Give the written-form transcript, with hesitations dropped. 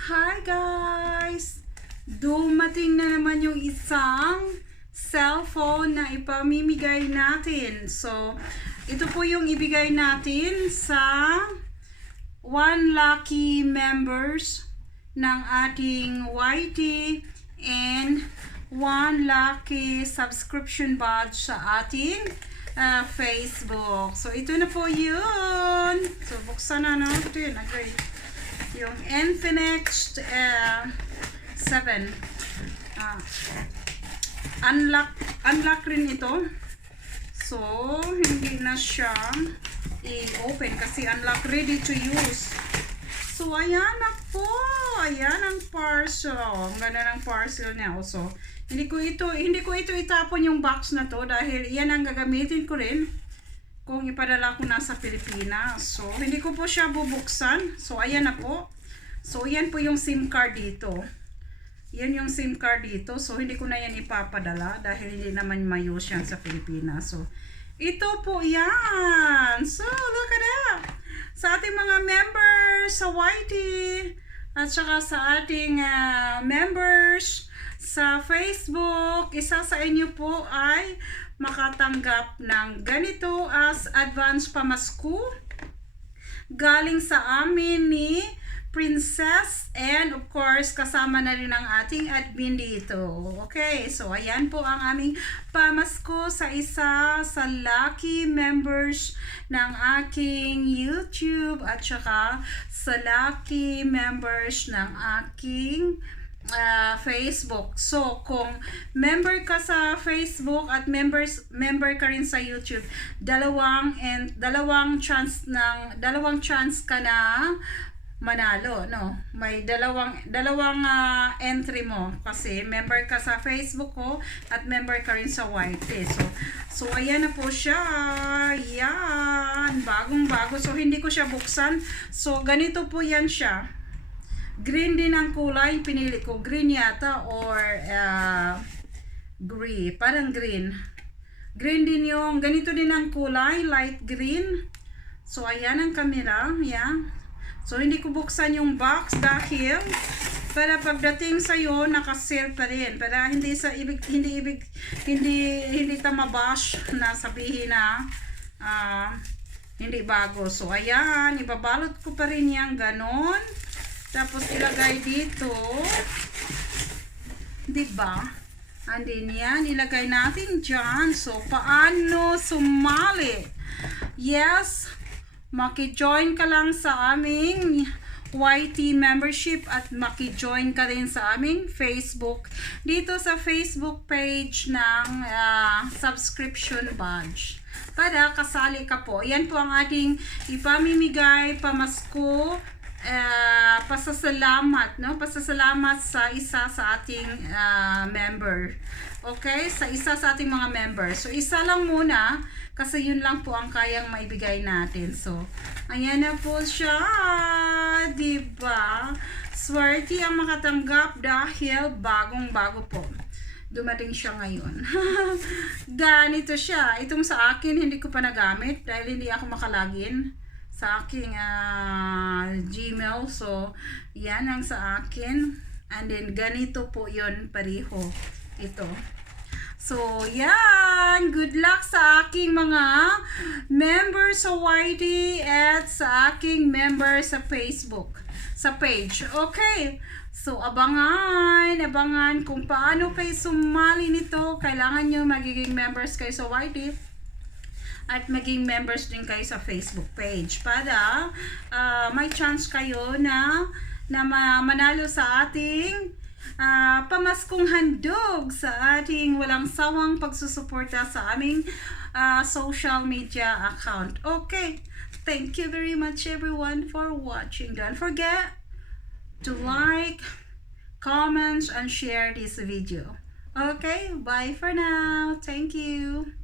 Hi guys! Dumating na naman yung isang cellphone na ipamimigay natin. So, ito po yung ibigay natin sa 1 lucky members ng ating YT and 1 lucky subscription badge sa ating Facebook. So, ito na po yun. So, buksan na natin. Okay. Yung Infinix 7 unlock rin ito, so hindi na siya i-open kasi unlock, ready to use. So ayan na po, ayan ang parcel. Ang ganda ng parcel niya. So hindi ko ito itapon yung box na to dahil yan ang gagamitin ko rin kung ipadala ko na sa Pilipinas. So, hindi ko po siya bubuksan. So, ayan na po. So, yan po yung SIM card dito. Yan yung SIM card dito. So, hindi ko na yan ipapadala dahil hindi naman may-use yan sa Pilipinas. So, ito po yan. So, look at that. Sa ating mga members sa YT at saka sa ating members sa Facebook, isa sa inyo po ay makatanggap ng ganito as advance pamasko galing sa amin ni Princess, and of course kasama na rin ang ating admin dito. Okay, so ayan po ang aming pamasko sa isa sa lucky members ng aking YouTube at saka sa lucky members ng aking Facebook. So, kung member ka sa Facebook at member ka rin sa YouTube, dalawang chance ka na manalo, no? May dalawang entry mo kasi member ka sa Facebook ko at member ka rin sa YT. So ayan na po siya. Yan, bagong-bago. So hindi ko siya buksan. So ganito po yan siya. Green din ang kulay, pinili ko green yata or gray, parang green. Green din yung, ganito din ang kulay, light green. So ayan ang camera, yan. So hindi ko buksan yung box dahil para pagdating sa iyo naka-seal pa rin. Para hindi tamabash na sabihin na hindi bago. So ayan, ibabalot ko pa rin yan ganon. Tapos ilagay dito, diba? And then yan, ilagay natin dyan. So, paano sumali? Yes, maki-join ka lang sa aming YT membership at maki-join ka rin sa aming Facebook. Dito sa Facebook page ng subscription badge. Para kasali ka po. Yan po ang ating ipamimigay pamasko. Pasasalamat, no? Pasasalamat sa isa sa ating member. Okay? Sa isa sa ating mga member. So, isa lang muna kasi yun lang po ang kayang maibigay natin. So, ayan na po siya. Diba? Swerte ang makatanggap dahil bagong-bago po. Dumating siya ngayon. Ganito siya. Itong sa akin, hindi ko pa nagamit dahil hindi ako makalagin sa aking Gmail. So, yan ang sa akin. And then, ganito po yun pareho. Ito. So, yan. Good luck sa aking mga members sa YT at sa aking members sa Facebook. Sa page. Okay. So, abangan kung paano kayo sumali nito. Kailangan nyo magiging members kayo sa YT. At maging members din kayo sa Facebook page para may chance kayo na manalo sa ating pamaskong handog sa ating walang sawang pagsusuporta sa aming social media account. Okay, thank you very much everyone for watching. Don't forget to like, comment, and share this video. Okay, bye for now. Thank you.